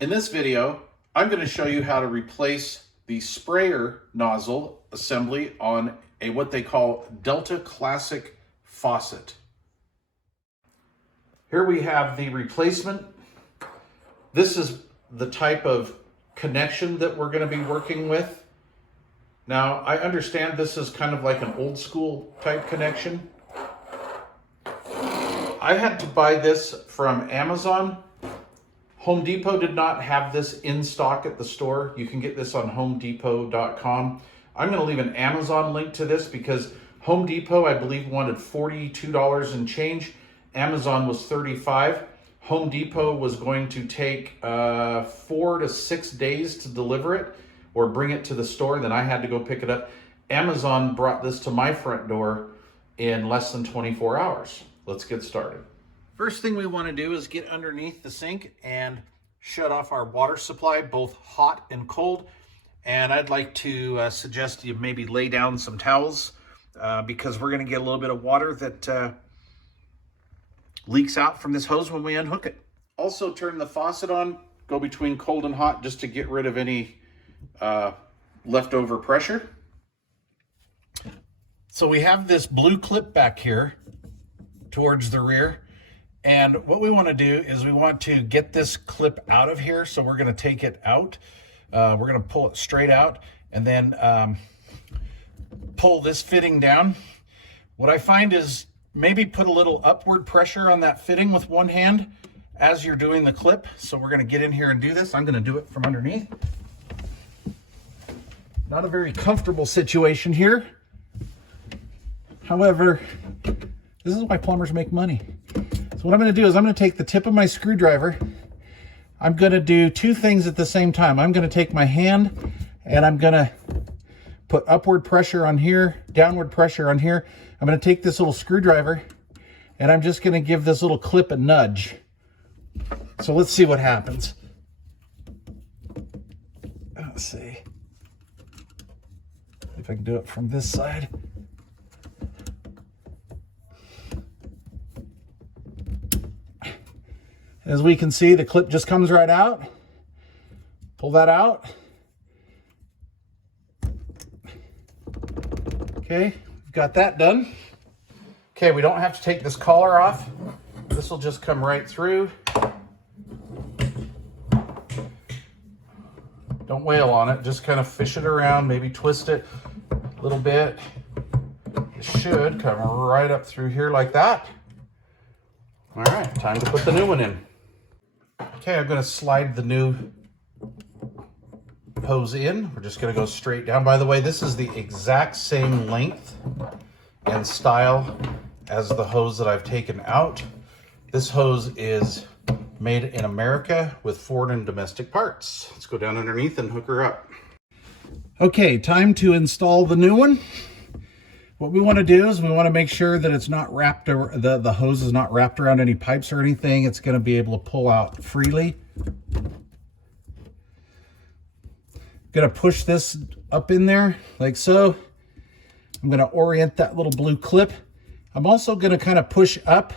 In this video, I'm going to show you how to replace the sprayer nozzle assembly on a what they call Delta Classic faucet. Here we have the replacement. This is the type of connection that we're going to be working with. Now, I understand this is kind of like an old school type connection. I had to buy this from Amazon. Home Depot did not have this in stock at the store. You can get this on homedepot.com. I'm going to leave an Amazon link to this because Home Depot, I believe, wanted $42 and change. Amazon was $35. Home Depot was going to take 4 to 6 days to deliver it or bring it to the store. Then I had to go pick it up. Amazon brought this to my front door in less than 24 hours. Let's get started. First thing we want to do is get underneath the sink and shut off our water supply, both hot and cold. And I'd like to suggest you maybe lay down some towels because we're going to get a little bit of water that leaks out from this hose when we unhook it. Also turn the faucet on, go between cold and hot just to get rid of any leftover pressure. So we have this blue clip back here towards the rear. And what we want to do is we want to get this clip out of here. So we're going to take it out. We're going to pull it straight out and then pull this fitting down. What I find is maybe put a little upward pressure on that fitting with one hand as you're doing the clip. So we're going to get in here and do this. I'm going to do it from underneath. Not a very comfortable situation here. However, this is why plumbers make money. So what I'm going to do is I'm going to take the tip of my screwdriver. I'm going to do two things at the same time. I'm going to take my hand and I'm going to put upward pressure on here, downward pressure on here. I'm going to take this little screwdriver and I'm just going to give this little clip a nudge. So let's see what happens. Let's see if I can do it from this side. As we can see, the clip just comes right out. Pull that out. Okay, we've got that done. Okay, we don't have to take this collar off. This will just come right through. Don't wail on it, just kind of fish it around, maybe twist it a little bit. It should come right up through here like that. All right, time to put the new one in. Okay, I'm going to slide the new hose in. We're just going to go straight down. By the way, this is the exact same length and style as the hose that I've taken out. This hose is made in America with foreign and domestic parts. Let's go down underneath and hook her up. Okay, time to install the new one. What we want to do is we want to make sure that it's not wrapped, the hose is not wrapped around any pipes or anything. It's going to be able to pull out freely. Going to push this up in there like so. I'm going to orient that little blue clip. I'm also going to kind of push up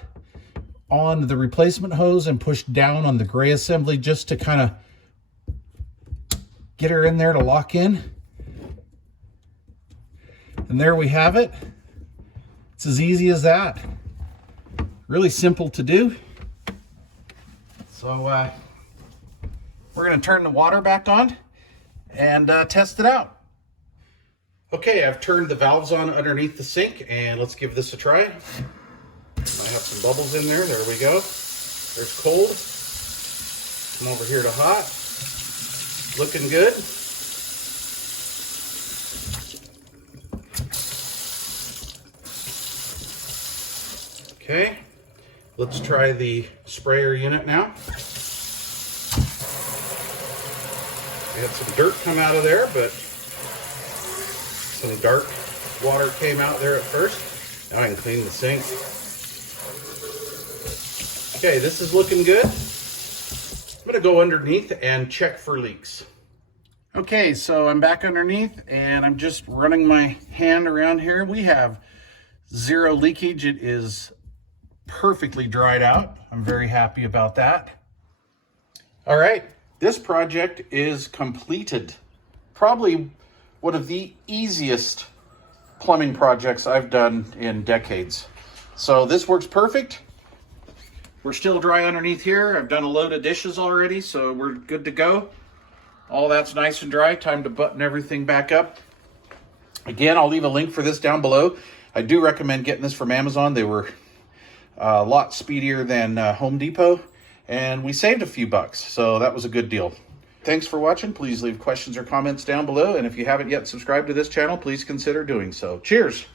on the replacement hose and push down on the gray assembly just to kind of get her in there to lock in. And there we have it. It's as easy as that. Really simple to do. So we're going to turn the water back on and test it out. Okay, I've turned the valves on underneath the sink and let's give this a try. I have some bubbles in there. There we go. There's cold. Come over here to hot. Looking good. Okay, let's try the sprayer unit now. We had some dirt come out of there, but some dark water came out there at first. Now I can clean the sink. Okay, this is looking good. I'm gonna go underneath and check for leaks. Okay, so I'm back underneath and I'm just running my hand around here. We have zero leakage. It is perfectly dried out. I'm very happy about that. All right, This project is completed. Probably one of the easiest plumbing projects I've done in decades. So this works perfect. We're still dry underneath here. I've done a load of dishes already, so we're good to go. All that's nice and dry. Time to button everything back up. Again, I'll leave a link for this down below. I do recommend getting this from Amazon. They were a lot speedier than Home Depot, and we saved a few bucks, so that was a good deal. Thanks for watching. Please leave questions or comments down below, and if you haven't yet subscribed to this channel, please consider doing so. Cheers!